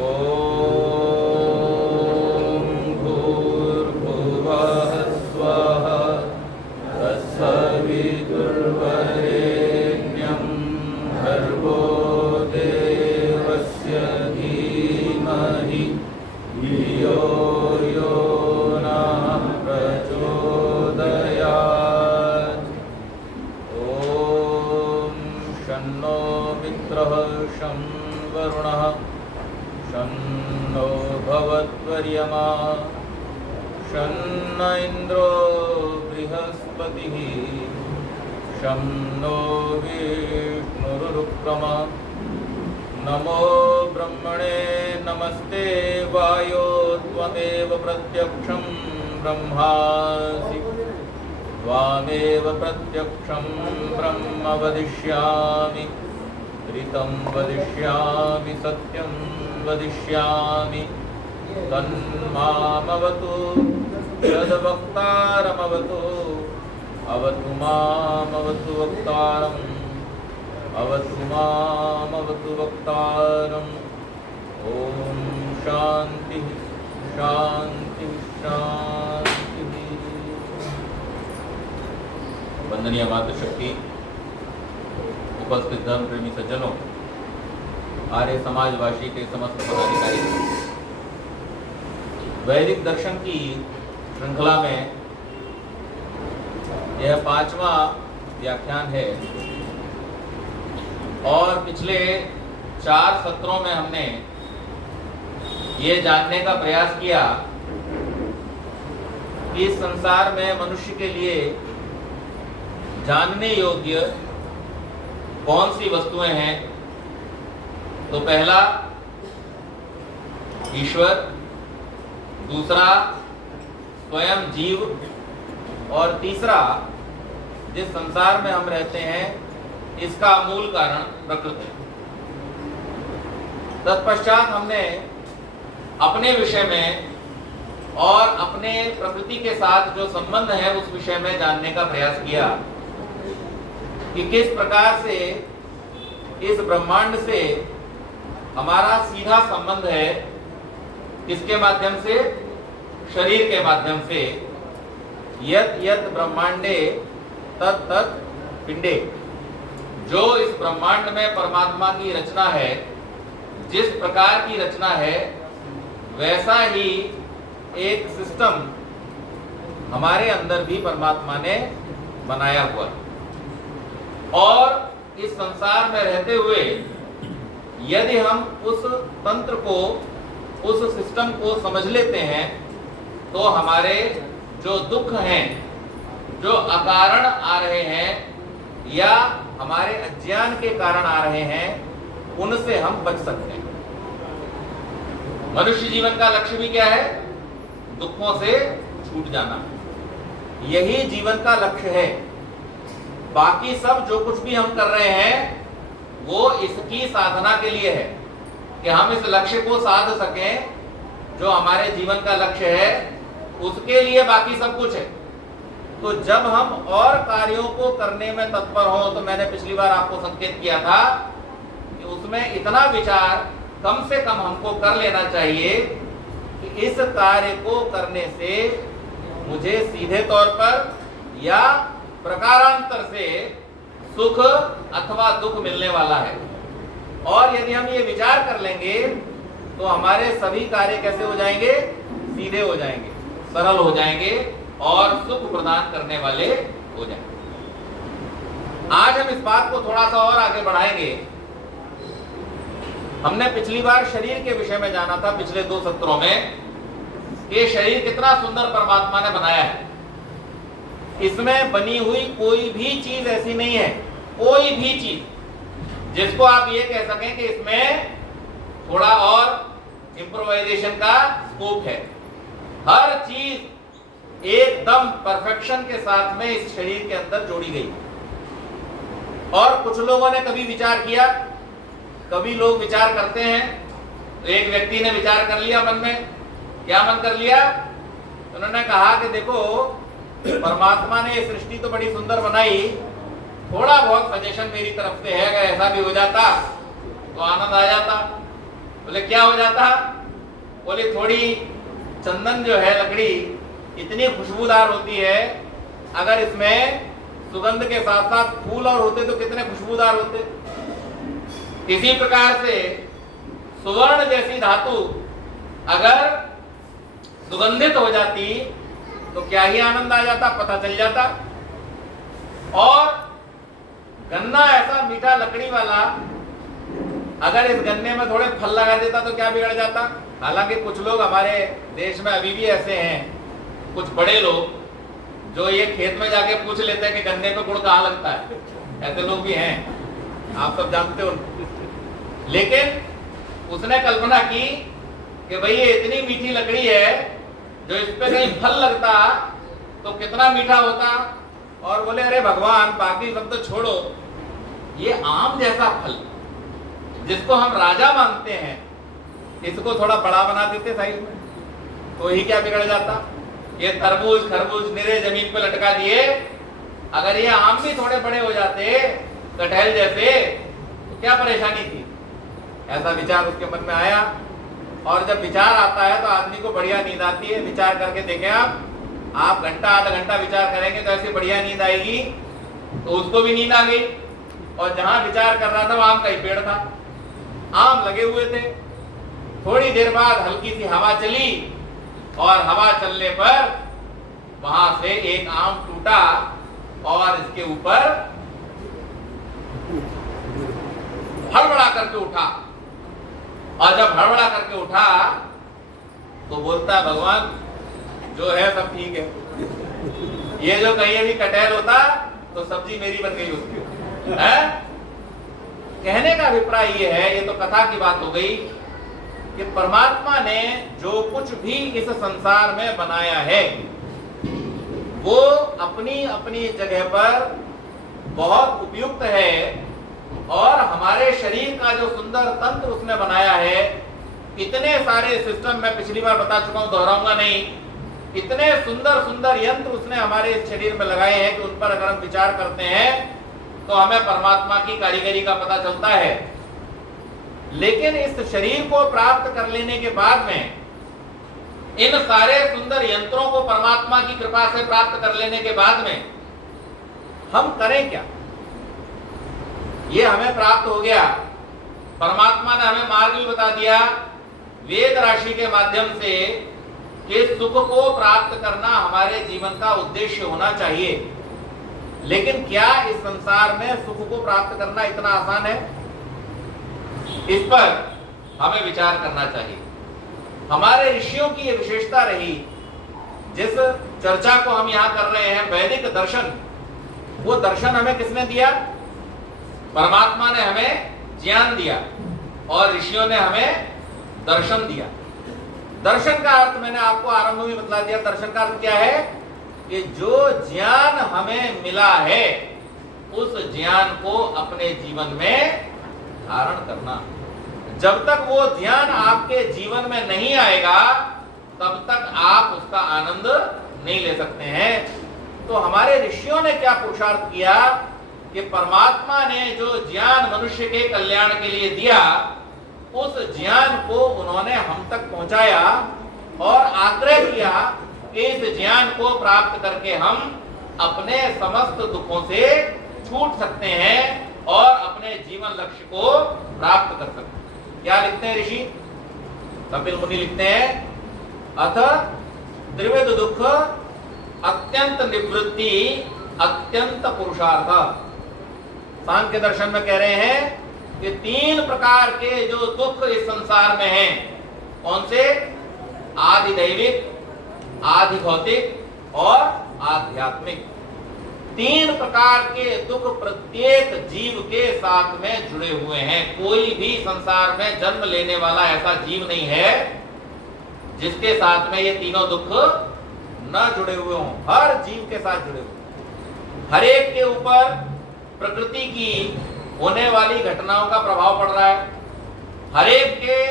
ॐ भूर्भुवः स्वः तत्सवितुर्वरेण्यं भर्गो देवस्य धीमहि धियो यो नः प्रचोदयात्। ॐ शन्नो मित्रः शं वरुणः शन्नो भवत्वर्यमा शन्न इन्द्रो बृहस्पतिः शं नो विष्णुरुक्रमा। नमो ब्रह्मणे नमस्ते वायो त्वमेव प्रत्यक्षं ब्रह्मासि त्वामेव प्रत्यक्षं ब्रह्म वदिष्यामि ऋतं वदिष्यामि सत्यं वदिष्यामि तन्मामवतु यद्वक्तारमवतु अवतु मामवतु वक्तारम् अवतु मामवतु वक्तारम्। ॐ शान्तिः शान्तिः शान्तिः। वंदनीय मातृशक्ति, उपस्थित धर्म प्रेमी सज्जनों, आर्य समाजवासी के समस्त पदाधिकारी, वैदिक दर्शन की श्रृंखला में यह 5वां व्याख्यान है और पिछले 4 सत्रों में हमने ये जानने का प्रयास किया कि इस संसार में मनुष्य के लिए जानने योग्य कौन सी वस्तुएं हैं। तो पहला ईश्वर, दूसरा स्वयं जीव और तीसरा जिस संसार में हम रहते हैं इसका मूल कारण प्रकृति। तत्पश्चात हमने अपने विषय में और अपने प्रकृति के साथ जो संबंध है उस विषय में जानने का प्रयास किया कि किस प्रकार से इस ब्रह्मांड से हमारा सीधा संबंध है, किसके माध्यम से, शरीर के माध्यम से। यत् यत् ब्रह्मांडे तत् तत् पिंडे, जो इस ब्रह्मांड में परमात्मा की रचना है, जिस प्रकार की रचना है वैसा ही एक सिस्टम हमारे अंदर भी परमात्मा ने बनाया हुआ। और इस संसार में रहते हुए यदि हम उस तंत्र को, उस सिस्टम को समझ लेते हैं तो हमारे जो दुख हैं, जो अकारण आ रहे हैं या हमारे अज्ञान के कारण आ रहे हैं, उनसे हम बच सकते हैं। मनुष्य जीवन का लक्ष्य भी क्या है? दुखों से छूट जाना। यही जीवन का लक्ष्य है। बाकी सब जो कुछ भी हम कर रहे हैं वो इसकी साधना के लिए है कि हम इस लक्ष्य को साध सकें। जो हमारे जीवन का लक्ष्य है उसके लिए बाकी सब कुछ है। तो जब हम और कार्यों को करने में तत्पर हों, तो मैंने पिछली बार आपको संकेत किया था कि उसमें इतना विचार कम से कम हमको कर लेना चाहिए कि इस कार्य को करने से मुझे सीधे तौर पर या प्रकारांतर से सुख अथवा दुख मिलने वाला है। और यदि हम ये विचार कर लेंगे तो हमारे सभी कार्य कैसे हो जाएंगे? सीधे हो जाएंगे, सरल हो जाएंगे और सुख प्रदान करने वाले हो जाएंगे। आज हम इस बात को थोड़ा सा और आगे बढ़ाएंगे। हमने पिछली बार शरीर के विषय में जाना था, पिछले 2 सत्रों में, कि शरीर कितना सुंदर परमात्मा ने बनाया है। इसमें बनी हुई कोई भी चीज ऐसी नहीं है, कोई भी चीज जिसको आप ये कह सकें कि इसमें थोड़ा और इम्प्रोवाइजेशन का स्कोप है। हर चीज एकदम परफेक्शन के साथ में इस शरीर के अंदर जोड़ी गई। और कुछ लोगों ने कभी विचार किया, कभी लोग विचार करते हैं। तो एक व्यक्ति ने विचार कर लिया मन में। क्या मन कर लिया? उन्होंने कहा कि देखो, परमात्मा ने ये सृष्टि तो बड़ी सुंदर बनाई, थोड़ा बहुत सजेशन मेरी तरफ से है, अगर ऐसा भी हो जाता तो आनंद आ जाता। बोले क्या हो जाता? बोले थोड़ी चंदन जो है लकड़ी इतनी खुशबूदार होती है, अगर इसमें सुगंध के साथ साथ फूल और होते तो कितने खुशबूदार होते। इसी प्रकार से सुवर्ण जैसी धातु अगर सुगंधित हो जाती तो क्या ही आनंद आ जाता, पता चल जाता। और गन्ना ऐसा मीठा लकड़ी वाला, अगर इस गन्ने में थोड़े फल लगा देता तो क्या बिगड़ जाता। हालांकि कुछ लोग हमारे देश में अभी भी ऐसे हैं, कुछ बड़े लोग जो ये खेत में जाके पूछ लेते हैं कि गन्ने पे गुड़ कहाँ लगता है, ऐसे लोग भी हैं, आप सब जानते हो। लेकिन उसने कल्पना की कि भाई ये इतनी मीठी लकड़ी है, जो इस पे कहीं फल लगता तो कितना मीठा होता। और बोले अरे भगवान, बाकी सब तो छोड़ो, ये आम जैसा फल जिसको हम राजा मानते हैं, इसको थोड़ा बड़ा बना देते साइज में, तो ही क्या बिगड़ जाता। ये तरबूज खरबूज निरे जमीन पे लटका दिए, अगर ये आम भी थोड़े बड़े हो जाते कटहल जैसे तो क्या परेशानी थी। ऐसा विचार उसके मन में आया। और जब विचार आता है तो आदमी को बढ़िया नींद आती है। विचार करके देखें आप घंटा आधा घंटा विचार करेंगे तो ऐसी बढ़िया नींद आएगी। तो उसको भी नींद आ गई, और जहां विचार कर रहा था वो आम का ही पेड़ था, आम लगे हुए थे। थोड़ी देर बाद हल्की सी हवा चली, और हवा चलने पर वहां से एक आम टूटा और इसके ऊपर हड़बड़ा करके उठा। और जब हड़बड़ा करके उठा तो बोलता भगवान जो है सब ठीक है, ये जो कहीं अभी कटहल होता तो सब्जी मेरी बन गई उसकी है। कहने का अभिप्राय ये है, ये तो कथा की बात हो गई, कि परमात्मा ने जो कुछ भी इस संसार में बनाया है वो अपनी अपनी जगह पर बहुत उपयुक्त है। और हमारे शरीर का जो सुंदर तंत्र उसने बनाया है, इतने सारे सिस्टम, मैं पिछली बार बता चुका हूं, दोहराऊंगा नहीं, इतने सुंदर सुंदर यंत्र उसने हमारे शरीर में लगाए हैं कि उन पर अगर हम विचार करते हैं तो हमें परमात्मा की कारीगरी का पता चलता है। लेकिन इस शरीर को प्राप्त कर लेने के बाद में, इन सारे सुंदर यंत्रों को परमात्मा की कृपा से प्राप्त कर लेने के बाद में हम करें क्या। ये हमें प्राप्त हो गया, परमात्मा ने हमें मार्ग भी बता दिया वेद राशि के माध्यम से कि सुख को प्राप्त करना हमारे जीवन का उद्देश्य होना चाहिए। लेकिन क्या इस संसार में सुख को प्राप्त करना इतना आसान है? इस पर हमें विचार करना चाहिए। हमारे ऋषियों की ये विशेषता रही, जिस चर्चा को हम यहाँ कर रहे हैं वैदिक दर्शन, वो दर्शन हमें किसने दिया? परमात्मा ने हमें ज्ञान दिया और ऋषियों ने हमें दर्शन दिया। दर्शन का अर्थ मैंने आपको आरंभ में बतला दिया। दर्शन का अर्थ क्या है? कि जो ज्ञान हमें मिला है उस ज्ञान को अपने जीवन में धारण करना। जब तक वो ज्ञान आपके जीवन में नहीं आएगा तब तक आप उसका आनंद नहीं ले सकते हैं। तो हमारे ऋषियों ने क्या पुरुषार्थ किया कि परमात्मा ने जो ज्ञान मनुष्य के कल्याण के लिए दिया, उस ज्ञान को उन्होंने हम तक पहुंचाया और आग्रह किया कि इस ज्ञान को प्राप्त करके हम अपने समस्त दुखों से छूट सकते हैं और अपने जीवन लक्ष्य को प्राप्त कर सकते हैं। क्या लिखते हैं ऋषि? कपिल मुनि लिखते हैं, अथ त्रिविध दुख अत्यंत निवृत्ति अत्यंत पुरुषार्थ। सांख्य दर्शन में कह रहे हैं कि 3 प्रकार के जो दुख इस संसार में हैं, कौन से? आदि दैविक, आदि भौतिक और आध्यात्मिक। 3 प्रकार के दुख प्रत्येक जीव के साथ में जुड़े हुए हैं। कोई भी संसार में जन्म लेने वाला ऐसा जीव नहीं है जिसके साथ में ये तीनों दुख न जुड़े हुए हों। हर जीव के साथ जुड़े हुए, हर एक के ऊपर प्रकृति की होने वाली घटनाओं का प्रभाव पड़ रहा है। हर एक के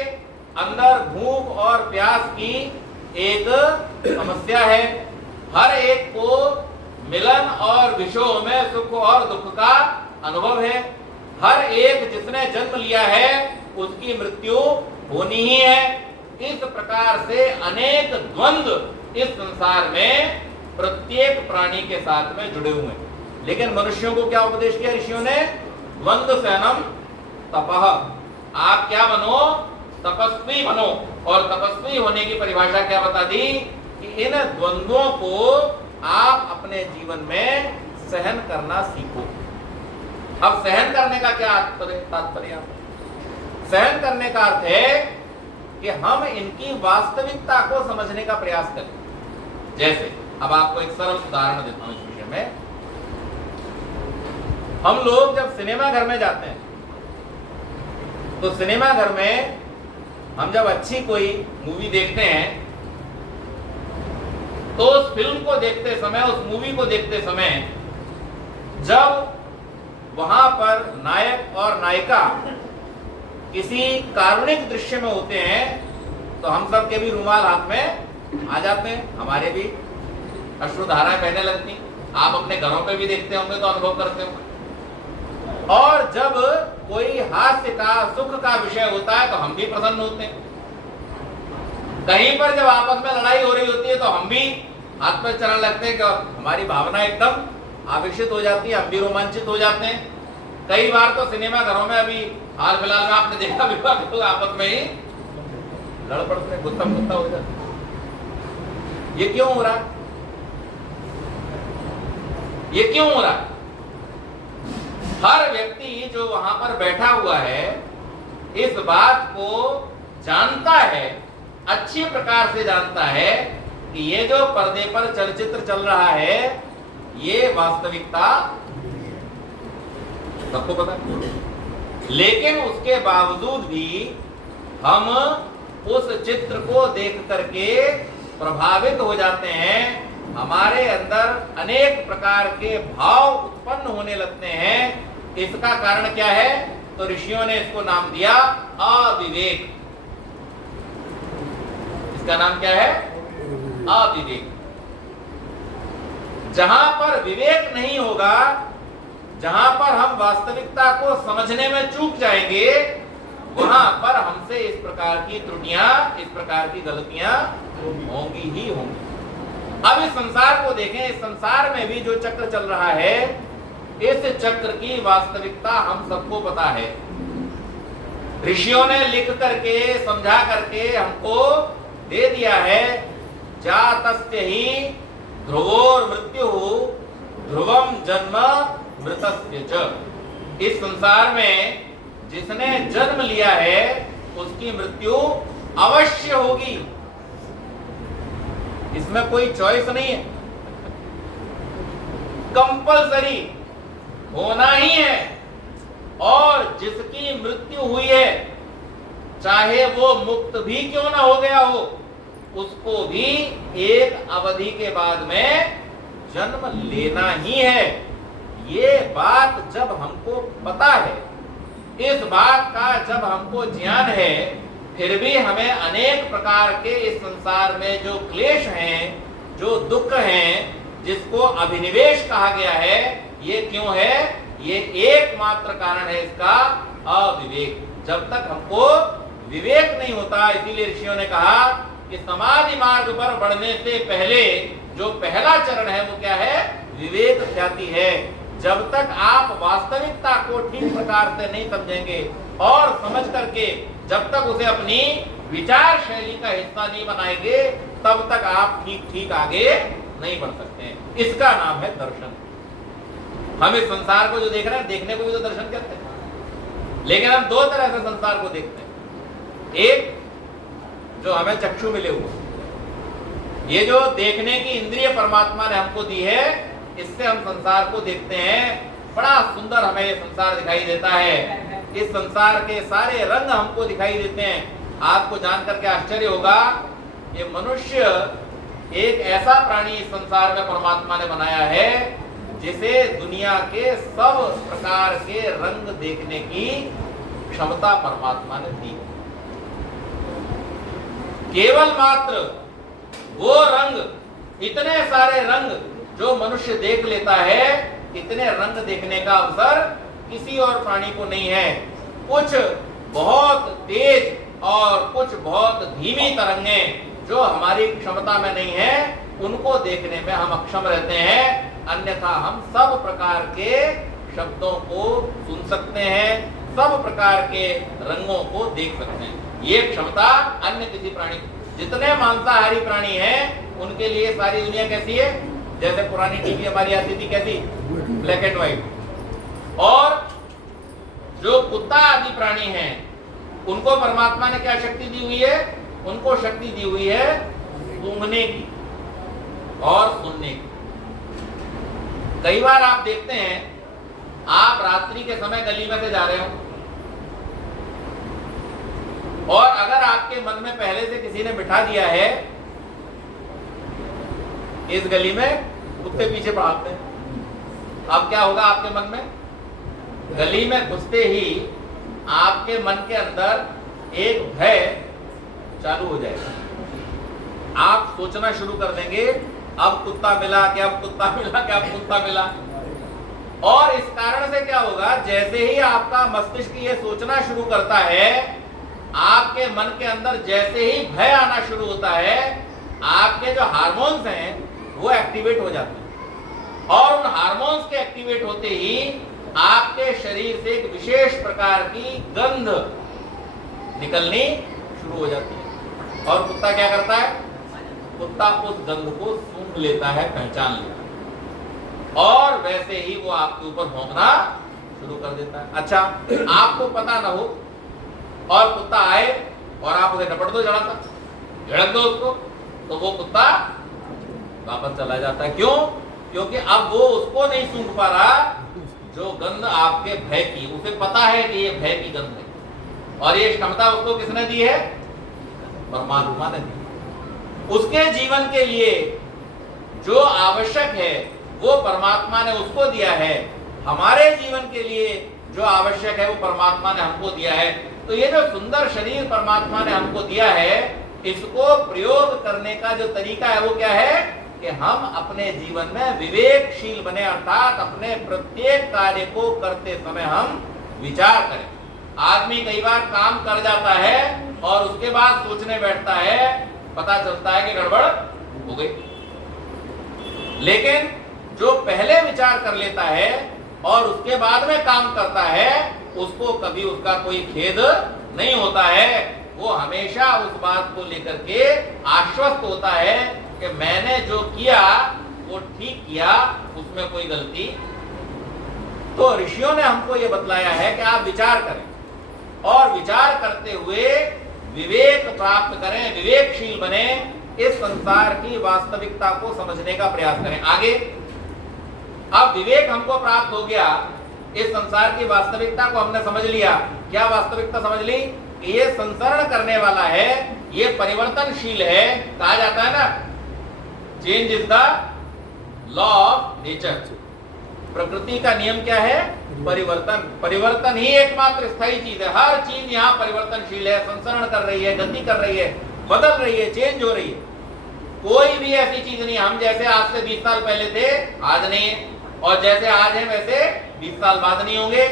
अंदर भूख और प्यास की एक समस्या है। हर एक को मिलन और विषयों में सुख और दुख का अनुभव है। हर एक जिसने जन्म लिया है उसकी मृत्यु होनी ही है। इस प्रकार से अनेक द्वंद्व इस संसार में प्रत्येक प्राणी के साथ में जुड़े हुए हैं। लेकिन मनुष्यों को क्या उपदेश किया ऋषियों ने? द्वंद्व सहनम तपः। आप क्या बनो? तपस्वी बनो। और तपस्वी होने की परिभाषा क्या बता दी? कि इन द्वंद्वों को आप अपने जीवन में सहन करना सीखो। अब सहन करने का क्या तात्पर्य? सहन करने का अर्थ है कि हम इनकी वास्तविकता को समझने का प्रयास करें। जैसे अब आपको एक सरल उदाहरण देता हूं इस विषय में। हम लोग जब सिनेमा घर में जाते हैं तो सिनेमा घर में हम जब अच्छी कोई मूवी देखते हैं तो उस फिल्म को देखते समय, उस मूवी को देखते समय जब वहां पर नायक और नायिका किसी कारुणिक दृश्य में होते हैं तो हम सब के भी रुमाल हाथ में आ जाते हैं, हमारे भी अश्रुधाराएं बहने लगती। आप अपने घरों पे भी देखते होंगे तो अनुभव करते होंगे। और जब कोई हास्य का, सुख का विषय होता है तो हम भी प्रसन्न होते हैं। कहीं पर जब आपस में लड़ाई हो रही होती है तो हम भी हाथ पर चलने लगते हैं कि हमारी भावना एकदम आवेशित हो जाती है, हम भी रोमांचित हो जाते हैं। कई बार तो सिनेमा घरों में अभी हाल फिलहाल में आपने देखा भी होगा तो आपस में ही लड़ पड़ते हैं, गुत्था गुत्था हो जाता है। ये क्यों हो रहा है? ये क्यों हो रहा है? हर व्यक्ति जो वहां पर बैठा हुआ है इस बात को जानता है, अच्छी प्रकार से जानता है कि ये जो पर्दे पर चलचित्र चल रहा है ये वास्तविकता सबको पता है। लेकिन उसके बावजूद भी हम उस चित्र को देख करके प्रभावित हो जाते हैं। हमारे अंदर अनेक प्रकार के भाव उत्पन्न होने लगते हैं। इसका कारण क्या है? तो ऋषियों ने इसको नाम दिया अविवेक। इसका नाम क्या है? अविवेक। जहां पर विवेक नहीं होगा, जहां पर हम वास्तविकता को समझने में चूक जाएंगे, वहां पर हमसे इस प्रकार की त्रुटियां, इस प्रकार की गलतियां होंगी ही होंगी। अब इस संसार को देखें, इस संसार में भी जो चक्र चल रहा है, इस चक्र की वास्तविकता हम सबको पता है। ऋषियों ने लिख करके, समझा करके हमको दे दिया है। जातस्य ही ध्रुवोर मृत्यु ध्रुवम जन्म मृतस्य च। इस संसार में जिसने जन्म लिया है उसकी मृत्यु अवश्य होगी। इसमें कोई चॉइस नहीं है, कंपल्सरी होना ही है। और जिसकी मृत्यु हुई है, चाहे वो मुक्त भी क्यों ना हो गया हो, उसको भी एक अवधि के बाद में जन्म लेना ही है। ये बात जब हमको पता है, इस बात का जब हमको ज्ञान है, फिर भी हमें अनेक प्रकार के इस संसार में जो क्लेश हैं, जो दुख हैं, जिसको अभिनिवेश कहा गया है, ये क्यों है? ये एकमात्र कारण है इसका अविवेक। जब तक हमको विवेक नहीं होता, इसीलिए ऋषियों ने कहा कि समाधि मार्ग पर बढ़ने से पहले जो पहला चरण है वो क्या है? विवेक ख्याति है। जब तक आप वास्तविकता को ठीक प्रकार से नहीं समझेंगे और समझ करके जब तक उसे अपनी विचार शैली का हिस्सा नहीं बनाएंगे, तब तक आप ठीक ठीक आगे नहीं बढ़ सकते हैं। इसका नाम है दर्शन। हम इस संसार को जो देख रहे हैं, देखने को भी तो दर्शन कहते हैं। लेकिन हम दो तरह से संसार को देखते हैं। एक जो हमें चक्षु मिले हुए, ये जो देखने की इंद्रिय परमात्मा ने हमको दी है, इससे हम संसार को देखते हैं। बड़ा सुंदर हमें ये संसार दिखाई देता है। इस संसार के सारे रंग हमको दिखाई देते हैं। आपको जान करके आश्चर्य होगा, ये मनुष्य एक ऐसा प्राणी इस संसार में परमात्मा ने बनाया है जिसे दुनिया के सब प्रकार के रंग देखने की क्षमता परमात्मा ने दी। केवल मात्र वो रंग, इतने सारे रंग जो मनुष्य देख लेता है, इतने रंग देखने का अवसर किसी और प्राणी को नहीं है। कुछ बहुत तेज और कुछ बहुत धीमी तरंगें जो हमारी क्षमता में नहीं है, उनको देखने में हम अक्षम रहते हैं। अन्यथा हम सब प्रकार के शब्दों को सुन सकते हैं, सब प्रकार के रंगों को देख सकते हैं। ये क्षमता अन्य किसी प्राणी, जितने मांसाहारी प्राणी हैं उनके लिए सारी दुनिया कैसी है? जैसे पुरानी टीवी हमारी आती थी, कैसी? Black and white. और जो कुत्ता आदि प्राणी हैं उनको परमात्मा ने क्या शक्ति दी हुई है? उनको शक्ति दी हुई है सूंघने की और सुनने की। कई बार आप देखते हैं, आप रात्रि के समय गली में से जा रहे हो और अगर आपके मन में पहले से किसी ने बिठा दिया है इस गली में कुत्ते पीछे भागते हैं, अब क्या होगा आपके मन में? गली में घुसते ही आपके मन के अंदर एक भय चालू हो जाएगा। आप सोचना शुरू कर देंगे, अब कुत्ता मिला क्या, अब कुत्ता मिला क्या, अब कुत्ता मिला। और इस कारण से क्या होगा, जैसे ही आपका मस्तिष्क ये सोचना शुरू करता है, आपके मन के अंदर जैसे ही भय आना शुरू होता है, आपके जो हार्मोन्स हैं वो एक्टिवेट हो जाते हैं। और उन हार्मोन्स के एक्टिवेट होते ही आपके शरीर से एक विशेष प्रकार की गंध निकलनी शुरू हो जाती है। और कुत्ता क्या करता है? कुत्ता उस गंध को सूंघ लेता है, पहचान लेता है और वैसे ही वो आपके ऊपर भौंकना शुरू कर देता है। अच्छा, आपको पता ना हो और कुत्ता आए और आप उसे झपट दो, झड़क दो उसको, तो वो कुत्ता वापस चला जाता है। क्यों? क्योंकि अब वो उसको नहीं सूंघ पा रहा जो गंध आपके भय की, उसे पता है कि ये भय की गंध है। और ये क्षमता उसको किसने दी है? परमात्मा ने दी। उसके जीवन के लिए जो आवश्यक है वो परमात्मा ने उसको दिया है। हमारे जीवन के लिए जो आवश्यक है वो परमात्मा ने हमको दिया है। तो ये जो सुंदर शरीर परमात्मा ने हमको दिया है, इसको प्रयोग करने का जो तरीका है वो क्या है कि हम अपने जीवन में विवेकशील बने, अर्थात अपने प्रत्येक कार्य को करते समय हम विचार करें। आदमी कई बार काम कर जाता है और उसके बाद सोचने बैठता है, पता चलता है कि गड़बड़ हो गई। लेकिन जो पहले विचार कर लेता है और उसके बाद में काम करता है, उसको कभी उसका कोई खेद नहीं होता है। वो हमेशा उस बात को लेकर के आश्वस्त होता है कि मैंने जो किया वो ठीक किया, उसमें कोई गलती। तो ऋषियों ने हमको ये बतलाया है कि आप विचार करें और विचार करते हुए विवेक प्राप्त करें, विवेकशील बने, इस संसार की वास्तविकता को समझने का प्रयास करें। आगे अब विवेक हमको प्राप्त हो गया, इस संसार की वास्तविकता को हमने समझ लिया। क्या वास्तविकता समझ ली? कि ये संसरण करने वाला है, ये परिवर्तनशील है। कहा जाता है ना, change is the law of nature. प्रकृति का नियम क्या है? परिवर्तन। परिवर्तन ही एकमात्र स्थायी चीज है। हर चीज यहाँ परिवर्तनशील है, संसरण कर रही है, गति कर रही है, बदल रही है, चेंज हो रही है। कोई भी ऐसी चीज नहीं, हम जैसे आज से 20 साल पहले थे आज नहीं है, और जैसे आज है वैसे 20 साल बाद नहीं होंगे।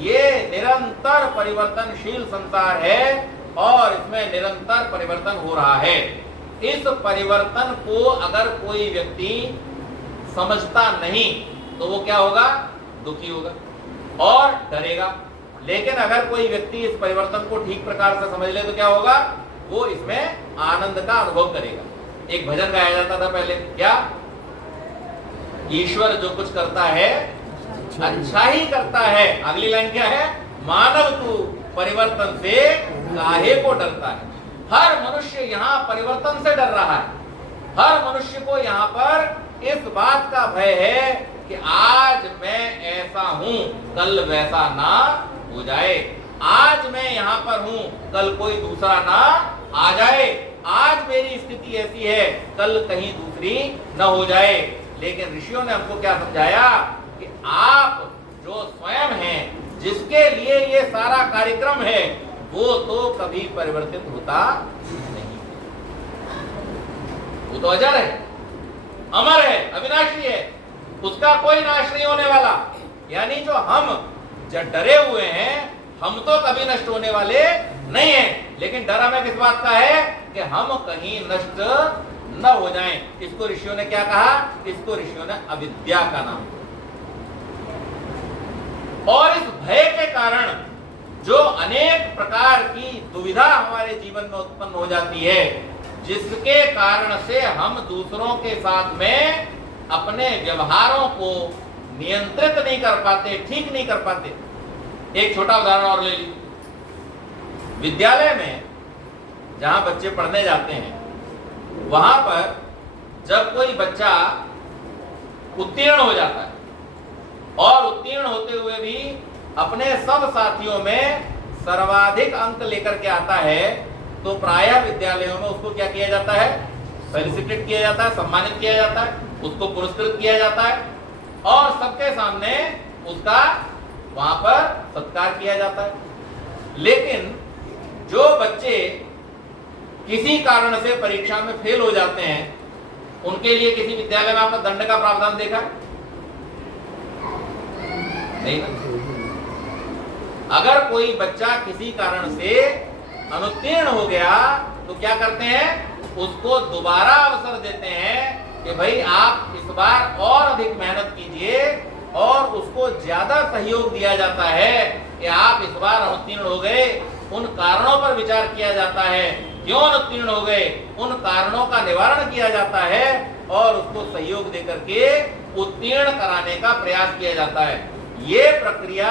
ये निरंतर परिवर्तनशील संसार है और इसमें निरंतर परिवर्तन हो रहा है। इस परिवर्तन को अगर कोई व्यक्ति समझता नहीं तो वो क्या होगा? दुखी होगा और डरेगा। लेकिन अगर कोई व्यक्ति इस परिवर्तन को ठीक प्रकार से समझ ले तो क्या होगा? वो इसमें आनंद का अनुभव करेगा। एक भजन गाया जाता था पहले, क्या? ईश्वर जो कुछ करता है अच्छा ही करता है। अगली लाइन क्या है? मानव तू परिवर्तन से काहे को डरता है। हर मनुष्य यहाँ परिवर्तन से डर रहा है। हर मनुष्य को यहाँ पर इस बात का भय है कि आज मैं ऐसा हूं, कल वैसा ना हो जाए। आज मैं यहाँ पर हूं, कल कोई दूसरा ना आ जाए। आज मेरी स्थिति ऐसी है, कल कहीं दूसरी न हो जाए। लेकिन ऋषियों ने हमको क्या समझाया कि आप जो स्वयं हैं, जिसके लिए ये सारा कार्यक्रम है, वो तो कभी परिवर्तित होता नहीं। वो तो अजर है, अमर है, अविनाशी है, उसका कोई नाश नहीं होने वाला। यानी जो हम डरे हुए हैं, हम तो कभी नष्ट होने वाले नहीं है, लेकिन डर हमें किस बात का है कि हम कहीं नष्ट न हो जाएं। इसको ऋषियों ने क्या कहा? इसको ऋषियों ने अविद्या का नाम दिया। और इस भय के कारण जो अनेक प्रकार की दुविधा हमारे जीवन में उत्पन्न हो जाती है, जिसके कारण से हम दूसरों के साथ में अपने व्यवहारों को नियंत्रित नहीं कर पाते, ठीक नहीं कर पाते। एक छोटा उदाहरण और ले लीजिए। विद्यालय में जहां बच्चे पढ़ने जाते हैं, वहां पर जब कोई बच्चा उत्तीर्ण हो जाता है और उत्तीर्ण होते हुए भी अपने सब साथियों में सर्वाधिक अंक लेकर के आता है, तो प्रायः विद्यालयों में उसको क्या किया जाता है? फेलिसिटेट किया जाता है, सम्मानित किया जाता है, उसको पुरस्कृत किया जाता है और सबके सामने उसका वहां पर सत्कार किया जाता है। लेकिन जो बच्चे किसी कारण से परीक्षा में फेल हो जाते हैं, उनके लिए किसी विद्यालय में आपने दंड का प्रावधान देखा? नहीं ना? अगर कोई बच्चा किसी कारण से अनुत्तीर्ण हो गया तो क्या करते हैं? उसको दोबारा अवसर देते हैं कि भाई आप इस बार और अधिक मेहनत कीजिए, और उसको ज्यादा सहयोग दिया जाता है कि आप इस बार अनुत्तीर्ण हो गए, उन कारणों पर विचार किया जाता है, क्यों अनुत्तीर्ण हो गए, उन कारणों का निवारण किया जाता है और उसको सहयोग देकर के उत्तीर्ण कराने का प्रयास किया जाता है। ये प्रक्रिया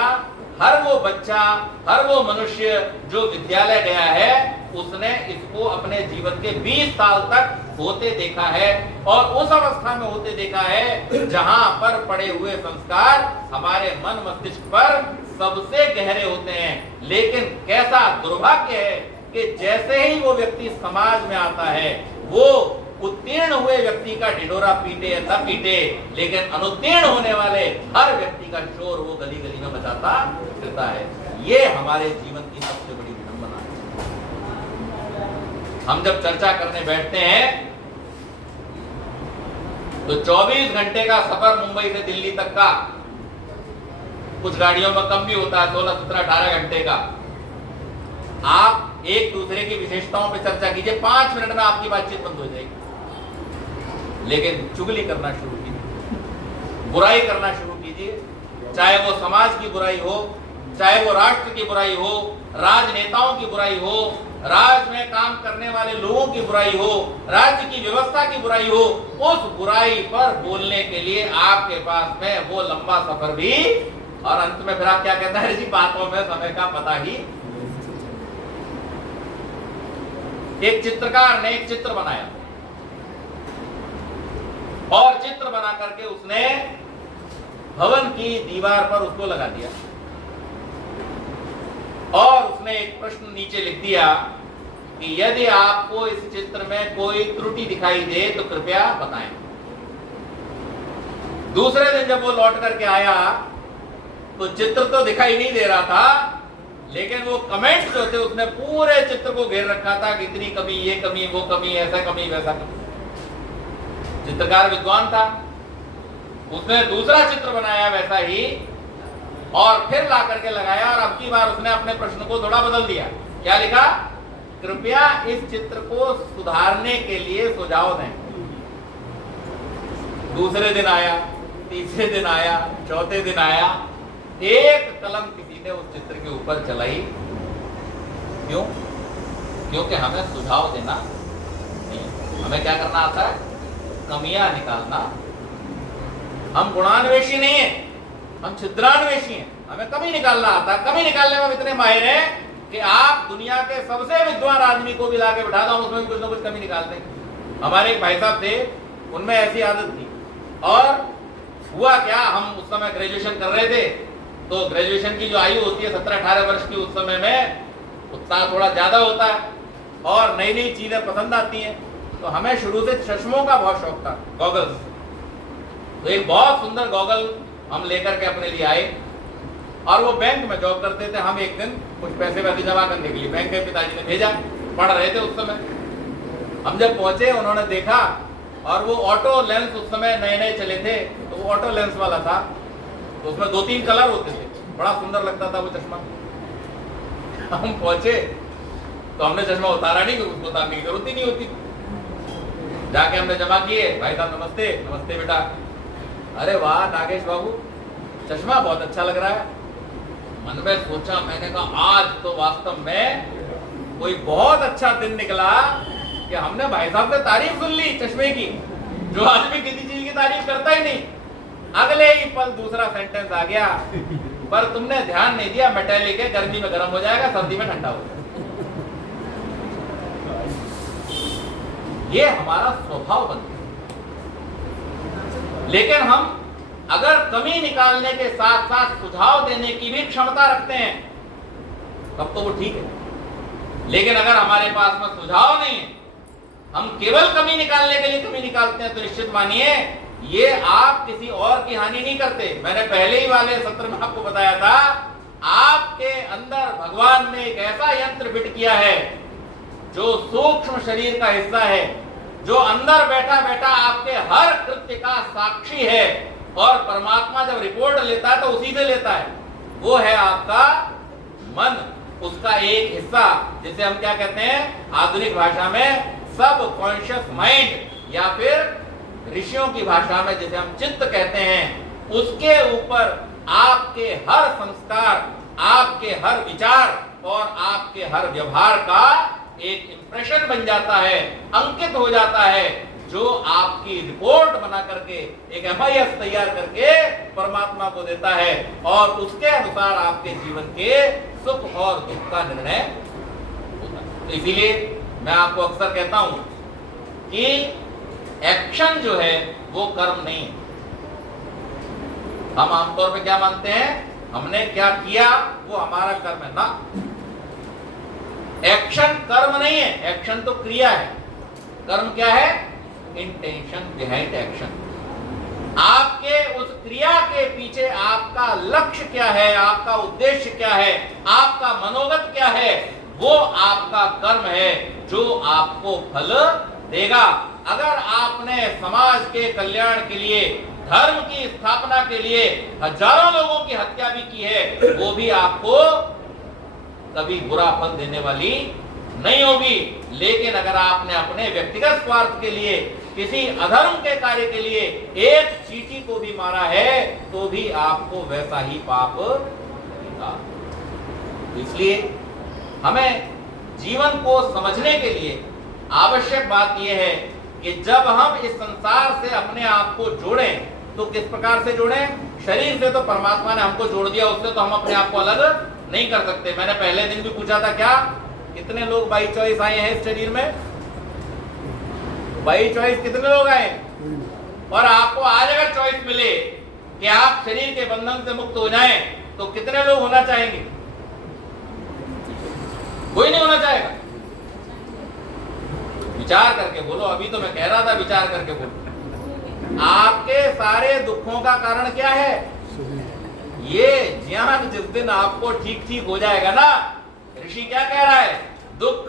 हर वो बच्चा, हर वो मनुष्य जो विद्यालय गया है, उसने इसको अपने जीवन के 20 साल तक होते देखा है, और उस अवस्था में होते देखा है जहां पर पड़े हुए संस्कार हमारे मन मस्तिष्क पर सबसे गहरे होते हैं। लेकिन कैसा दुर्भाग्य है कि जैसे ही वो व्यक्ति समाज में आता है, वो उत्तीर्ण हुए व्यक्ति का ढिढोरा पीटे या न पीटे, लेकिन अनुत्तीर्ण होने वाले हर व्यक्ति का शोर वो गली गली में मचाता फिरता है। ये हमारे जीवन की सबसे बड़ी विडंबना है। हम जब चर्चा करने बैठते हैं तो 24 घंटे का सफर मुंबई से दिल्ली तक का, कुछ गाड़ियों में कम भी होता है, 16, 17, 18 घंटे का। आप एक दूसरे की विशेषताओं पर चर्चा कीजिए, 5 मिनट में आपकी बातचीत बंद हो जाएगी। लेकिन चुगली करना शुरू कीजिए, बुराई करना शुरू कीजिए, चाहे वो समाज की बुराई हो, चाहे वो राष्ट्र की बुराई हो, राजनेताओं की बुराई हो, राज में काम करने वाले लोगों की बुराई हो, राज्य की व्यवस्था की बुराई हो, उस बुराई पर बोलने के लिए आपके पास में वो लंबा सफर भी, और अंत में फिर आप क्या कहता है जी, बातों में समय का पता ही। एक चित्रकार ने एक चित्र बनाया और चित्र बना करके उसने भवन की दीवार पर उसको लगा दिया, और उसने एक प्रश्न नीचे लिख दिया कि यदि आपको इस चित्र में कोई त्रुटि दिखाई दे तो कृपया बताएं। दूसरे दिन जब वो लौट करके आया तो चित्र तो दिखाई नहीं दे रहा था, लेकिन वो कमेंट जो थे उसने पूरे चित्र को घेर रखा था कि इतनी कमी, ये कमी, वो कमी, ऐसा कमी, वैसा कमी। चित्रकार विद्वान था, उसने दूसरा चित्र बनाया वैसा ही, और फिर ला करके लगाया, और अब की बार उसने अपने प्रश्न को थोड़ा बदल दिया। क्या लिखा? कृपया इस चित्र को सुधारने के लिए सुझाव दें। दूसरे दिन आया, तीसरे दिन आया, चौथे दिन आया, एक कलम किसी ने उस चित्र के ऊपर चलाई। क्यों? क्योंकि हमें सुझाव देना नहीं, हमें क्या करना आता है? कमियां निकालना। हम गुणान्वेषी नहीं है, हम छिद्रान्वेषी हैं। हमें कमी निकालना आता है। कमी निकालने में हम इतने माहिर हैं कि आप दुनिया के सबसे विद्वान आदमी को भी लाके बिठा दो, उसमें भी कुछ ना कुछ कमी निकालते हैं। हमारे एक भाई साहब थे, उनमें ऐसी आदत थी। और हुआ क्या, हम उस समय ग्रेजुएशन कर रहे थे, तो ग्रेजुएशन की जो आयु होती है 17-18 वर्ष की, उस समय में उत्साह थोड़ा ज्यादा होता है और नई नई चीजें पसंद आती हैं। तो हमें शुरू से चश्मों का बहुत शौक था, गॉगल्स। तो एक बहुत सुंदर गॉगल हम लेकर के अपने लिए आए, और वो बैंक में जॉब करते थे। हम एक दिन कुछ पैसे वैसे जमा करने के लिए बैंक के पिताजी ने भेजा, पढ़ रहे थे उस समय। हम जब पहुंचे, उन्होंने देखा, और वो ऑटो लेंस उस समय नए नए चले थे, तो वो ऑटो लेंस वाला था, तो उसमें 2-3 कलर होते थे, बड़ा सुंदर लगता था वो चश्मा। हम पहुंचे तो हमने चश्मा उतारा नहीं, क्योंकि उसको उतारने की जरूरत ही नहीं होती। जाके हमने जमा किए, भाई साहब नमस्ते। नमस्ते बेटा। अरे वाह नागेश बाबू, चश्मा बहुत अच्छा लग रहा है। मन में सोचा, मैंने कहा आज तो वास्तव में कोई बहुत अच्छा दिन निकला कि हमने भाई साहब से तारीफ सुन ली चश्मे की, जो आदमी किसी चीज की तारीफ करता ही नहीं। अगले ही पल दूसरा सेंटेंस आ गया, पर तुमने ध्यान नहीं दिया, मेटेलिक है, गर्मी में गर्म हो जाएगा, सर्दी में ठंडा हो जाएगा। ये हमारा स्वभाव बन गया। लेकिन हम अगर कमी निकालने के साथ साथ सुझाव देने की भी क्षमता रखते हैं तब तो वो ठीक है। लेकिन अगर हमारे पास में सुझाव नहीं है, हम केवल कमी निकालने के लिए कमी निकालते हैं, तो निश्चित मानिए ये आप किसी और की हानि नहीं करते। मैंने पहले ही वाले सत्र में आपको बताया था, आपके अंदर भगवान ने एक ऐसा यंत्र फिट किया है जो सूक्ष्म शरीर का हिस्सा है, जो अंदर बैठा बैठा आपके हर कृत्य का साक्षी है, और परमात्मा जब रिपोर्ट लेता है तो उसी से लेता है। वो है आपका मन, उसका एक हिस्सा, जिसे हम क्या कहते हैं आधुनिक भाषा में सब कॉन्शियस माइंड, या फिर ऋषियों की भाषा में जिसे हम चित्त कहते हैं। उसके ऊपर आपके हर संस्कार, आपके हर विचार और आपके हर व्यवहार का एक इंप्रेशन बन जाता है, अंकित हो जाता है, जो आपकी रिपोर्ट बना करके एक MIS तैयार करके परमात्मा को देता है, और उसके अनुसार आपके जीवन के सुख और दुख का निर्णय होता है। तो इसीलिए मैं आपको अक्सर कहता हूं कि एक्शन जो है वो कर्म नहीं है। हम आमतौर पे क्या मानते हैं, हमने क्या किया वो हमारा कर्म है ना। एक्शन कर्म नहीं है, एक्शन तो क्रिया है। कर्म क्या है? Intention behind action. आपके उस क्रिया के पीछे आपका लक्ष्य क्या है, आपका उद्देश्य क्या है, आपका मनोगत क्या है, वो आपका कर्म है जो आपको फल देगा। अगर आपने समाज के कल्याण के लिए, धर्म की स्थापना के लिए हजारों लोगों की हत्या भी की है, वो भी आपको कभी बुरा फल देने वाली नहीं होगी। लेकिन अगर आपने अपने व्यक्तिगत स्वार्थ के लिए, किसी अधर्म के कार्य के लिए एक चींटी को भी मारा है, तो भी आपको वैसा ही पाप मिलेगा। इसलिए हमें जीवन को समझने के लिए आवश्यक बात यह है कि जब हम इस संसार से अपने आप को जोड़ें, तो किस प्रकार से जोड़ें? शरीर से तो परमात्मा ने हमको जोड़ दिया, उससे तो हम अपने आप को अलग नहीं कर सकते। मैंने पहले दिन भी पूछा था, क्या कितने लोग बाई चॉइस आए हैं इस शरीर में? बाई चॉइस कितने लोग आए? और आपको आज अगर चॉइस मिले कि आप शरीर के बंधन से मुक्त हो जाएं, तो कितने लोग होना चाहेंगे? कोई नहीं होना चाहेगा। विचार करके बोलो। अभी तो मैं कह रहा था विचार करके बोलो। आपके सारे दुखों का कारण क्या है? ये ज्ञान जिस दिन आपको ठीक ठीक हो जाएगा ना, ऋषि क्या कह रहा है? दुख,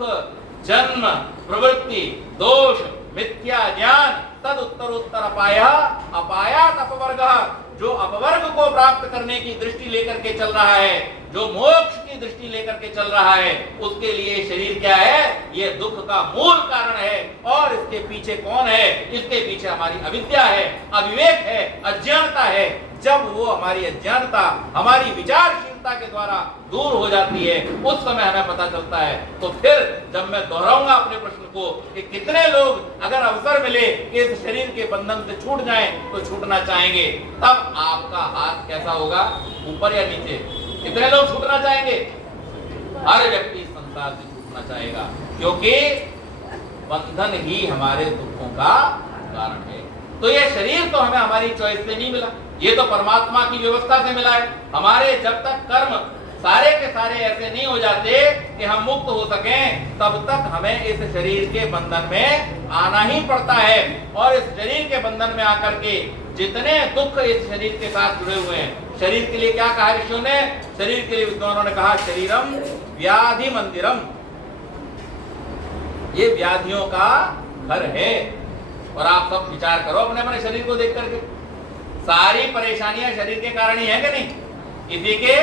जन्म, प्रवृत्ति, दोष, मिथ्या ज्ञान, तद उत्तरोत्तर अपाया, अपायात अपवर्गः। जो अपवर्ग को प्राप्त करने की दृष्टि लेकर के चल रहा है, जो मोक्ष की दृष्टि लेकर के चल रहा है, उसके लिए शरीर क्या है? ये दुख का मूल कारण है। और इसके पीछे कौन है? इसके पीछे हमारी अविद्या है, अविवेक है, अज्ञानता है। जब वो हमारी अज्ञानता हमारी विचारशीलता के द्वारा दूर हो जाती है, उस समय हमें पता चलता है। तो फिर जब मैं दोहराऊंगा अपने प्रश्न को कि कितने लोग अगर अवसर मिले कि इस शरीर के बंधन से छूट जाएं तो छूटना चाहेंगे, तब आपका हाथ कैसा होगा? ऊपर या नीचे? कितने लोग छूटना चाहेंगे? हर व्यक्ति इस संसार से छूटना चाहेगा, क्योंकि बंधन ही हमारे दुखों का कारण है। तो ये शरीर तो हमें हमारी चॉइस से नहीं मिला, ये तो परमात्मा की व्यवस्था से मिला है। हमारे जब तक कर्म सारे के सारे ऐसे नहीं हो जाते कि हम मुक्त हो सकें, तब तक हमें इस शरीर के बंधन में आना ही पड़ता है। और इस शरीर के बंधन में आकर के जितने दुख इस शरीर के साथ जुड़े हुए हैं, शरीर के लिए क्या कहा ऋषियों ने? शरीर के लिए विद्वानों ने कहा शरीरम व्याधि मंदिरम। ये व्याधियों का घर है। और आप सब विचार करो अपने अपने शरीर को देख करके, सारी परेशानियां शरीर के कारण ही है कि नहीं? किसी के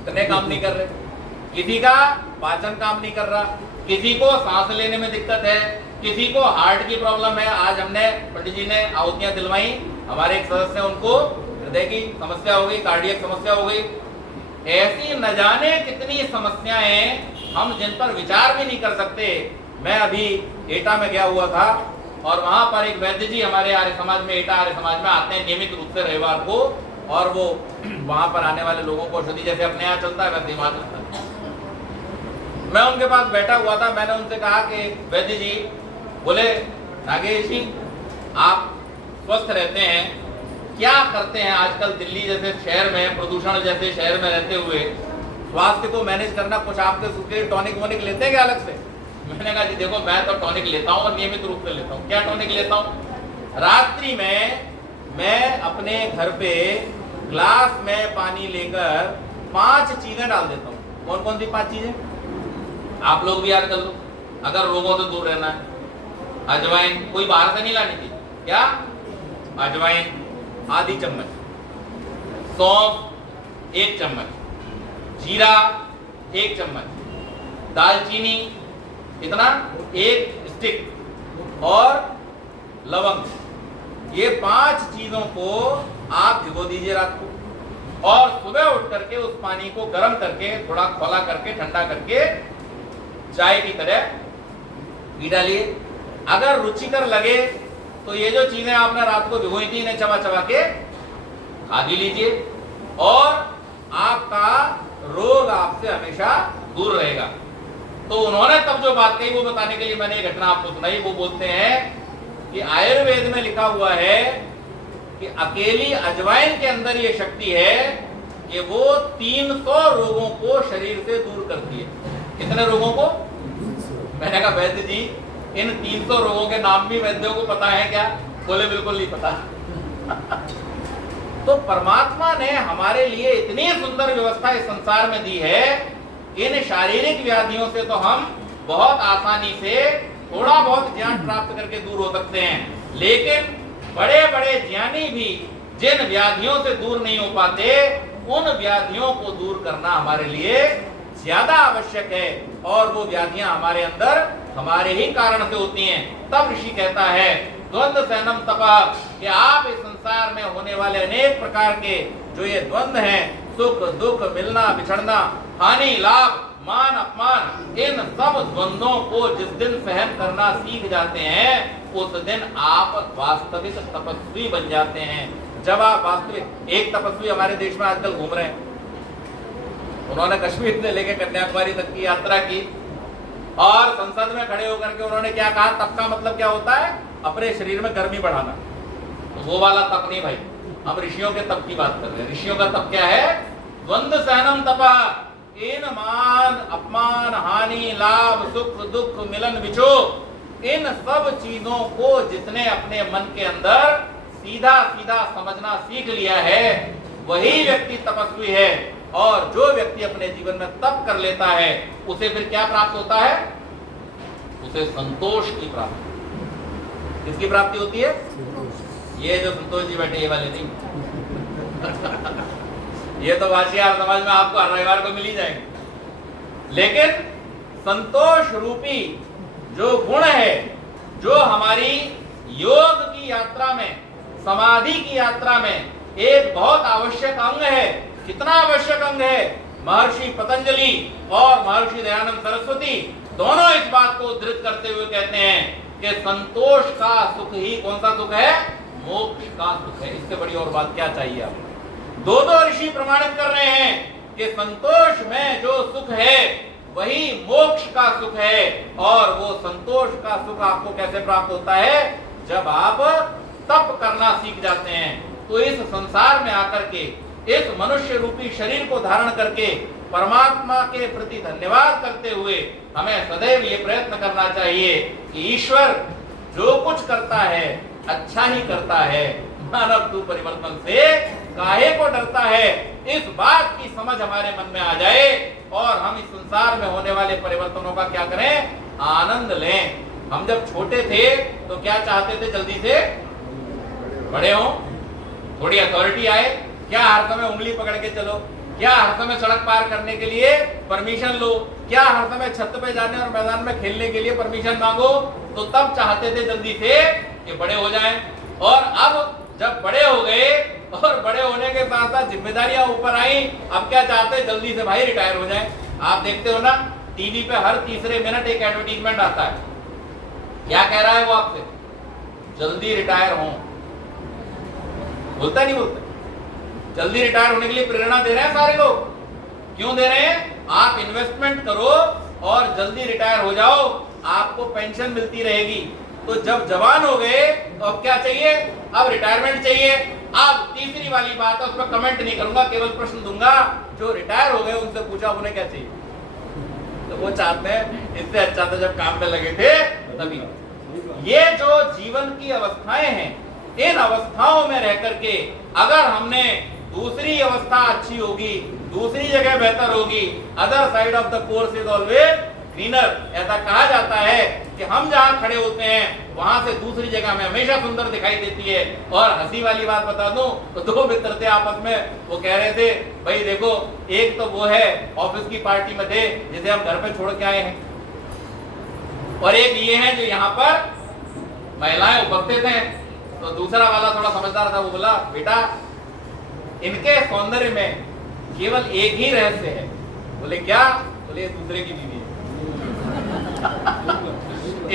इतने काम नहीं कर रहे, किसी का पाचन काम नहीं कर रहा, किसी को सांस लेने में दिक्कत है, किसी को हार्ट की प्रॉब्लम है। आज हमने पंडित जी ने आहुतियां दिलवाई, हमारे एक सदस्य हैं, उनको हृदय की समस्या हो गई, कार्डियक समस्या हो गई। ऐसी न जाने कितनी समस्याएं हम जिन पर विचार भी नहीं कर सकते। मैं अभी एटा में गया हुआ था और वहां पर एक वैद्य जी हमारे आर्य समाज में, एटा आर्य समाज में आते हैं नियमित रूप से रविवार को, और वो वहां पर आने वाले लोगों को औषधि जैसे अपने यहाँ चलता है वैसे वहां चलता है। मैं उनके पास बैठा हुआ था, मैंने उनसे कहा कि वैद्य जी, बोले नागेश जी आप स्वस्थ रहते हैं, क्या करते हैं आजकल दिल्ली जैसे शहर में, प्रदूषण जैसे शहर में रहते हुए स्वास्थ्य को मैनेज करना, कुछ आपके सुखे टॉनिक वॉनिक लेते हैं क्या अलग से? मैंने कहा जी देखो मैं तो टॉनिक लेता हूँ और नियमित रूप से लेता हूँ। क्या टॉनिक लेता हूँ? रात्रि में मैं अपने घर पे ग्लास में पानी लेकर 5 चीजें डाल देता हूँ। कौन कौन सी 5 चीजें? आप लोग भी याद कर लो, अगर रोगों से दूर रहना है। अजवाइन कोई बाहर से नहीं लानी थी, क्या? अजवाइन आधी चम्मच, सौंफ 1 चम्मच, जीरा 1 चम्मच, दालचीनी कितना? 1 स्टिक, और लवंग। ये 5 चीजों को आप भिगो दीजिए रात को, और सुबह उठ करके उस पानी को गर्म करके, थोड़ा खौला करके, ठंडा करके चाय की तरह पी डालिए। अगर रुचिकर लगे तो ये जो चीजें आपने रात को भिगोई थी इन्हें चबा चबा के खा भी लीजिए, और आपका रोग आपसे हमेशा दूर रहेगा। तो उन्होंने तब जो बात कही वो बताने के लिए मैंने ये घटना आपको सुनाई। वो बोलते हैं कि आयुर्वेद में लिखा हुआ है कि अकेली अजवाइन के अंदर ये शक्ति है कि वो 300 रोगों को शरीर से दूर करती है। कितने रोगों को? मैंने कहा वैद्य जी इन 300 रोगों के नाम भी वैद्यों को पता है क्या? बोले बिल्कुल नहीं पता। तो परमात्मा ने हमारे लिए इतनी सुंदर व्यवस्था इस संसार में दी है, इन शारीरिक व्याधियों से तो हम बहुत आसानी से थोड़ा बहुत ज्ञान प्राप्त करके दूर हो सकते हैं, लेकिन बड़े बड़े ज्ञानी भी जिन व्याधियों से दूर नहीं हो पाते, उन व्याधियों को दूर करना हमारे लिए ज्यादा आवश्यक है। और वो व्याधियां हमारे अंदर हमारे ही कारण से होती हैं। तब ऋषि कहता है द्वंद्व सैनम तपः, कि आप इस संसार में होने वाले अनेक प्रकार के जो ये द्वंद्व हैं, सुख दुख, मिलना बिछड़ना, हानि लाभ, मान अपमान, इन सब द्वंद्वों को जिस दिन सहन करना सीख जाते हैं, उस दिन आप वास्तविक तपस्वी बन जाते हैं। जब आप वास्तविक, एक तपस्वी हमारे देश में आजकल घूम रहे हैं, उन्होंने कश्मीर से लेकर कन्याकुमारी तक की यात्रा की, और संसद में खड़े होकर के उन्होंने क्या कहा? तप का मतलब क्या होता है? अपने शरीर में गर्मी बढ़ाना। तो वो वाला तप नहीं भाई, हम ऋषियों के तप की बात कर रहे हैं। ऋषियों का तप क्या है? द्वंद्व सहनम तपः, इन मान अपमान, हानि लाभ, सुख दुख, मिलन विछोह, इन सब चीजों को जिसने अपने मन के अंदर सीधा सीधा समझना सीख लिया है, वही व्यक्ति तपस्वी है। और जो व्यक्ति अपने जीवन में तप कर लेता है, उसे फिर क्या प्राप्त होता है? उसे संतोष की प्राप्ति। किसकी प्राप्ति होती है? ये जो संतोष जी बैठे ये वाले नहीं। ये तो वाशियार समाज में आपको हर रविवार को मिल ही जाएंगे। लेकिन संतोष रूपी जो गुण है, जो हमारी योग की यात्रा में, समाधि की यात्रा में एक बहुत आवश्यक अंग है। कितना आवश्यक अंग है? महर्षि पतंजलि और महर्षि दयानंद सरस्वती दोनों इस बात को उद्धृत करते हुए कहते हैं कि संतोष का सुख ही कौन सा सुख है? मोक्ष का सुख है। इससे बड़ी और बात क्या चाहिए आपको? दो ऋषि प्रमाणित कर रहे हैं कि संतोष में जो सुख है वही मोक्ष का सुख है। और वो संतोष का सुख आपको कैसे प्राप्त होता है? जब आप तप करना सीख जाते हैं। तो इस संसार में आकर के, इस मनुष्य रूपी शरीर को धारण करके परमात्मा के प्रति धन्यवाद करते हुए हमें सदैव ये प्रयत्न करना चाहिए कि ईश्वर जो कुछ करता है अच्छा ही करता है। मानव तू परिवर्तन से काहे को डरता है, इस बात की समझ हमारे मन में आ जाए और हम इस संसार में होने वाले परिवर्तनों का क्या करें? आनंद लें। हम जब छोटे थे तो क्या चाहते थे? जल्दी से बड़े हों, थोड़ी अथॉरिटी आए, क्या हर समय उंगली पकड़ के चलो, क्या हर समय सड़क पार करने के लिए परमिशन लो, क्या हर समय छत पे जाने और मैदान में खेलने के लिए परमिशन मांगो। तो तब चाहते थे जल्दी से कि बड़े हो जाएं, और अब जब बड़े हो गए और बड़े होने के साथ साथ जिम्मेदारियां ऊपर आई, अब क्या चाहते हैं, जल्दी से भाई रिटायर हो जाएं। आप देखते हो ना, टीवी पे हर तीसरे मिनट एक एडवर्टीजमेंट आता है, क्या कह रहा है वो आपसे, जल्दी रिटायर हो। बोलता नहीं बोलता, जल्दी रिटायर होने के लिए प्रेरणा दे रहे हैं सारे लोग। क्यों दे रहे हैं? आप इन्वेस्टमेंट करो और जल्दी रिटायर हो जाओ, आपको पेंशन मिलती रहेगी। तो जब जवान हो गए तो अब क्या चाहिए, अब रिटायरमेंट चाहिए। अब तीसरी वाली बात है, उसमें कमेंट नहीं करूंगा, केवल प्रश्न दूंगा। जो रिटायर हो गए उनसे पूछा उन्हें क्या चाहिए, तो वो चाहते हैं इससे अच्छा था जब काम में लगे थे तभी। ये जो जीवन की अवस्थाएं हैं, इन अवस्थाओं में रह करके अगर हमने दूसरी अवस्था अच्छी होगी, दूसरी जगह बेहतर होगी, other side of the course is always greener. ऐसा कहा जाता है कि हम जहां खड़े होते हैं वहां से दूसरी जगह में हमेशा सुंदर दिखाई देती है। और हंसी वाली बात बता दूं तो दो मित्र थे आपस में, वो कह रहे थे भाई देखो, एक तो वो है ऑफिस की पार्टी में थे जिसे हम घर पे छोड़ के आए हैं, और एक ये है जो यहाँ पर महिलाएं उपस्थित हैं। तो दूसरा वाला थोड़ा समझदार था, वो बोला बेटा इनके सौंदर्य में केवल एक ही रहस्य है। बोले क्या? बोले दूसरे की बीवी है।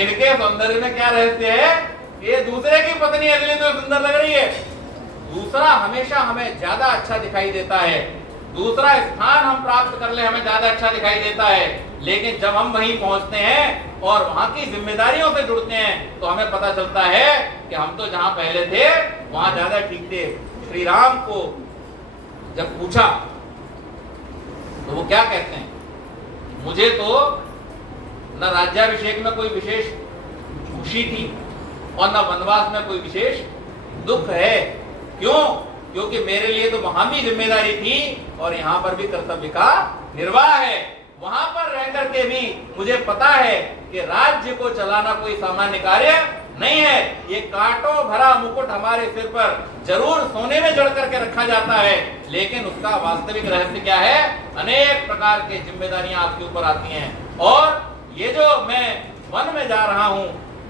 इनके सौंदर्य में क्या रहस्य है? ये दूसरे की पत्नी अगली तो सुंदर लग रही है। दूसरा हमेशा हमें ज्यादा अच्छा दिखाई देता है, दूसरा स्थान हम प्राप्त कर ले हमें ज्यादा अच्छा दिखाई देता है। लेकिन जब हम वहीं पहुंचते हैं और वहां की जिम्मेदारियों से जुड़ते हैं तो हमें पता चलता है कि हम तो जहां पहले थे वहां ज्यादा ठीक थे। श्री राम को जब पूछा तो वो क्या कहते हैं, मुझे तो न राज्याभिषेक में कोई विशेष खुशी थी और न वनवास में कोई विशेष दुख है। क्यों? क्योंकि मेरे लिए तो वहां भी जिम्मेदारी थी और यहाँ पर भी कर्तव्य का निर्वाह है। वहां पर रह करके भी मुझे पता है कि राज्य को चलाना कोई सामान्य कार्य नहीं है। ये कांटों भरा मुकुट हमारे सिर पर जरूर सोने में जड़ करके रखा जाता है, लेकिन उसका वास्तविक रहस्य क्या है? अनेक प्रकार की जिम्मेदारियां आपके ऊपर आती हैं। और ये जो मैं वन में जा रहा हूं,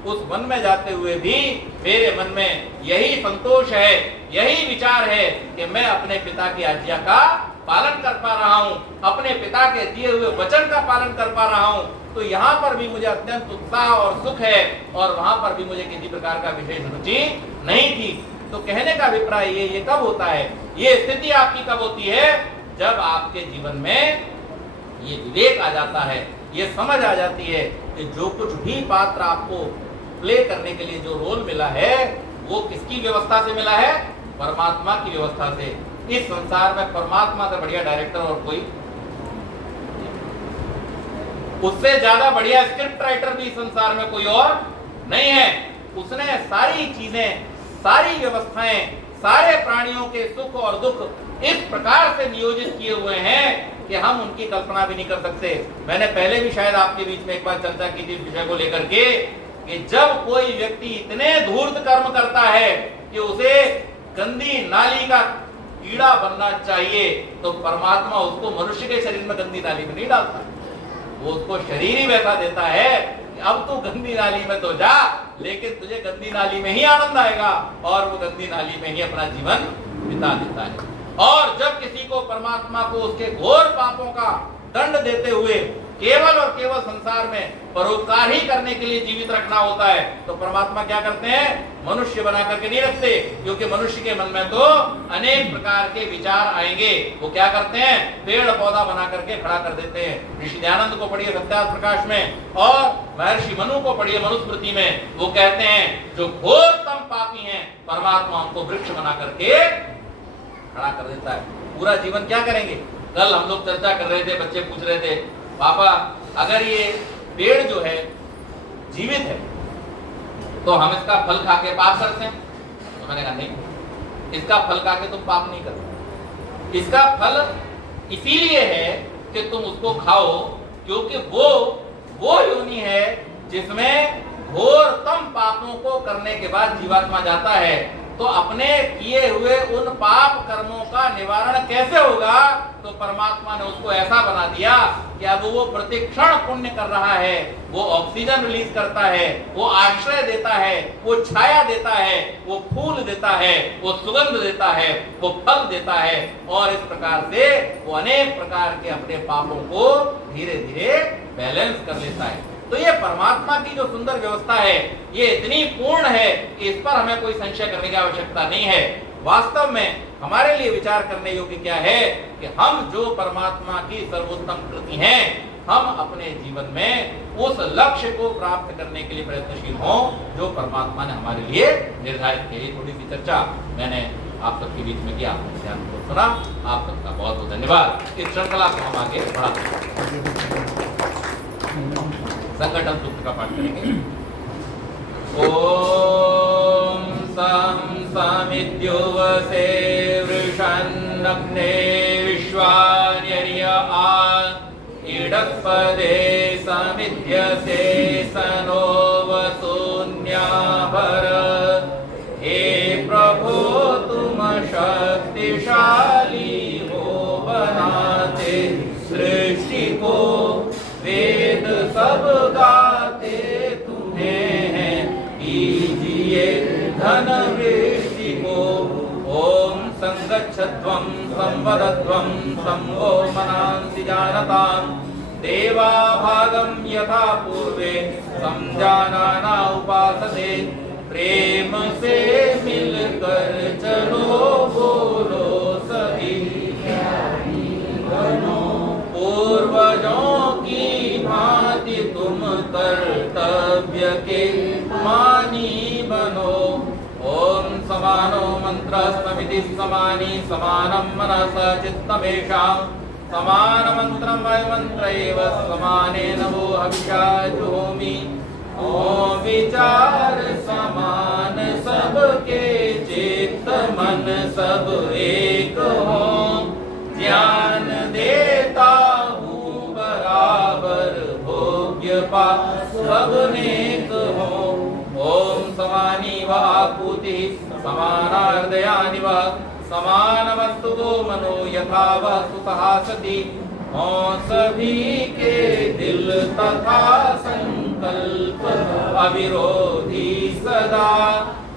उस वन में जाते हुए भी मेरे मन में यही संतोष है, यही विचार है कि मैं अपने पिता की आज्ञा का पालन कर पा रहा हूं, अपने पिता के दिए हुए वचन का पालन कर पा रहा हूं। तो यहाँ पर भी मुझे अत्यंत उत्साह और सुख है और वहां पर भी मुझे किसी प्रकार का विशेष रुचि नहीं थी। तो कहने का अभिप्राय ये कब होता है, ये स्थिति आपकी कब होती है? जब आपके जीवन में ये विवेक आ जाता है, ये समझ आ जाती है कि जो कुछ भी पात्र आपको प्ले करने के लिए जो रोल मिला है वो किसकी व्यवस्था से मिला है? परमात्मा की व्यवस्था से। इस संसार में परमात्मा से बढ़िया डायरेक्टर और कोई, उससे ज्यादा बढ़िया स्क्रिप्ट राइटर भी इस संसार में कोई और नहीं है। उसने सारी चीजें, सारी व्यवस्थाएं, सारे प्राणियों के सुख और दुख इस प्रकार से नियोजित किए हुए हैं कि हम उनकी कल्पना भी नहीं कर सकते। मैंने पहले भी शायद आपके बीच में एक बार चर्चा की थी इस विषय को लेकर के कि जब कोई व्यक्ति इतने धूर्त कर्म करता है कि उसे गंदी नाली का कीड़ा बनना चाहिए, तो परमात्मा उसको मनुष्य के शरीर में गंदी नाली में नहीं डालता, वो उसको शरीर ही वैसा देता है कि अब तू गंदी नाली में तो जा, लेकिन तुझे गंदी नाली में ही आनंद आएगा और वो गंदी नाली में ही अपना जीवन बिता देता है। और जब किसी को परमात्मा को उसके घोर पापों का दंड देते हुए केवल और केवल संसार में परोपकार ही करने के लिए जीवित रखना होता है, तो परमात्मा क्या करते हैं? मनुष्य बना करके नहीं रखते, क्योंकि मनुष्य के मन में तो अनेक प्रकार के विचार आएंगे। वो क्या करते हैं? पेड़ पौधा बना करके खड़ा कर देते हैं। ऋषि दयानंद को पढ़िए सत्यार्थ प्रकाश में, और महर्षि मनु को पढ़िए मनुस्मृति में। वो कहते हैं जो घोरतम पापी हैं, परमात्मा उनको वृक्ष बना करके खड़ा कर देता है। पूरा जीवन क्या करेंगे? कल हम लोग चर्चा कर रहे थे, बच्चे पूछ रहे थे पापा अगर ये पेड़ जो है जीवित है तो हम इसका फल खा के पाप करते हैं? तो मैंने कहा नहीं, इसका फल खा के तुम पाप नहीं करते। इसका फल इसीलिए है कि तुम उसको खाओ क्योंकि वो योनि है जिसमें घोरतम पापों को करने के बाद जीवात्मा जाता है। तो अपने किए हुए उन पाप कर्मों का निवारण कैसे होगा? तो परमात्मा ने उसको ऐसा बना दिया कि अब वो प्रतिक्षण पुण्य कर रहा है, वो ऑक्सीजन रिलीज करता है, वो आश्रय देता है, वो छाया देता है, वो फूल देता है, वो सुगंध देता है, वो फल देता है, और इस प्रकार से वो अनेक प्रकार के अपने पापों को धीरे धीरे बैलेंस कर लेता है। तो ये परमात्मा की जो सुंदर व्यवस्था है, ये इतनी पूर्ण है कि इस पर हमें कोई संशय करने की आवश्यकता नहीं है। वास्तव में हमारे लिए विचार करने योग्य क्या है कि हम जो परमात्मा की सर्वोत्तम कृति हैं, हम अपने जीवन में उस लक्ष्य को प्राप्त करने के लिए प्रयत्नशील हों जो परमात्मा ने हमारे लिए निर्धारित की। थोड़ी सी चर्चा मैंने आप सबके बीच में किया, ध्यान को सुना। आप सबका बहुत बहुत धन्यवाद। इस श्रृंखला को हम आगे बढ़ाते हैं। संगठन सूत्र का पाठ करेंगे। ओम सं समिद्युवसे वृषन्नग्ने विश्वान्यर्य आ इडपदे समिद्यसे सनो वसून्याभर। हे प्रभो तुम शक्तिशाली हो बनाते सृष्टि को, वेद सब गाते तुम्हें हैं, कीजिए धन वृष्टि को। ओम संगच्छध्वं संवदध्वं संभो मनांसि जानतां, देवा भागं यथा पूर्वे समजानाना उपासते। प्रेम से मिलकर चलो बोलो सभी, पूर्वजों की भांति तुम कर्तव्य के मानी बनो। ओम समानो मंत्रस्तमिति समानी समानं मनसा चित्तमेषां, समान मंत्रं वयमन्त्रैव समानेन वो हविषा जुहोमि। ओम विचार समान सबके चित्त मन सब एक हो, ज्ञान देता हूँ बराबर भोग्य पा सब नेक हो। ओम समानी व आकुति समाना हृदयानि व समान वस्तु को मनो यथा वस्तु सहासति। हो सभी के दिल तथा संकल्प अविरोधी सदा,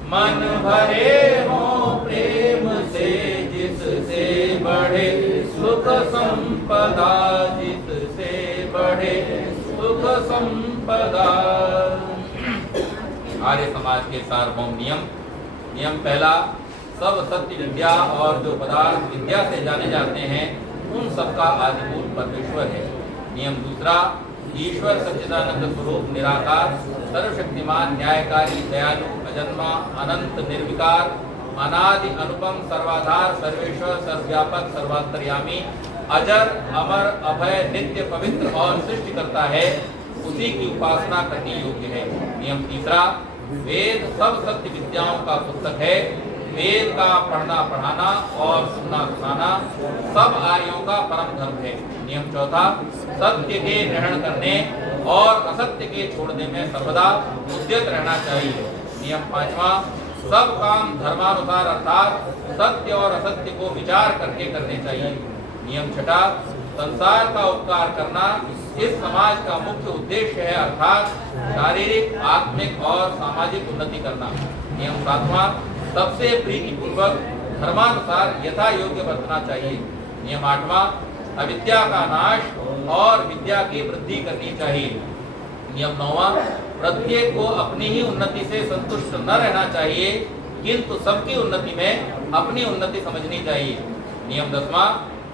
मन भरे हो प्रेम से जिससे बढ़े सुख संपदा, जिससे बढ़े सुख संपदा। आर्य समाज के सार्वभौम नियम पहला, सब सत्य विद्या और जो पदार्थ विद्या से जाने जाते हैं उन सबका आदिभूत परमेश्वर है। नियम दूसरा, ईश्वर सच्चिदानंद स्वरूप निराकार, सर्वशक्तिमान, न्यायकारी, दयालु, अजन्मा, अनंत, निर्विकार, अनादि, अनुपम, सर्वाधार, सर्वेश्वर, सर्वव्यापक, सर्वांतर्यामी, अजर, अमर, अभय, नित्य, पवित्र और सृष्टि करता है, उसी की उपासना करनी योग्य है। नियम तीसरा, वेद सब सत्य विद्याओं का पुस्तक है। वेद का पढ़ना पढ़ाना और सुनना सुनाना सब आर्यों का परम धर्म है। नियम चौथा, सत्य के ग्रहण करने और असत्य के छोड़ने में सर्वदा उद्यत रहना चाहिए। नियम पांचवा, सब काम धर्मानुसार अर्थात सत्य और असत्य को विचार करके करने चाहिए। नियम छठा, संसार का उपकार करना इस समाज का मुख्य उद्देश्य है, अर्थात शारीरिक, आत्मिक और सामाजिक उन्नति करना। नियम सातवां, सबसे प्रीतिपूर्वक धर्मानुसार यथा योग्य बरतना चाहिए। नियम आठवां, अविद्या का नाश और विद्या की वृद्धि करनी चाहिए। नियम नौवां, प्रत्येक को अपनी ही उन्नति से संतुष्ट न रहना चाहिए, किंतु सबकी उन्नति में अपनी उन्नति समझनी चाहिए। नियम दसवां,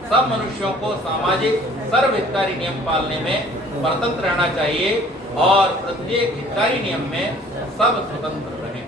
सब मनुष्यों को सामाजिक सर्वहितकारी नियम पालने में परतंत्र रहना चाहिए और प्रत्येक हितकारी नियम में सब स्वतंत्र रहें।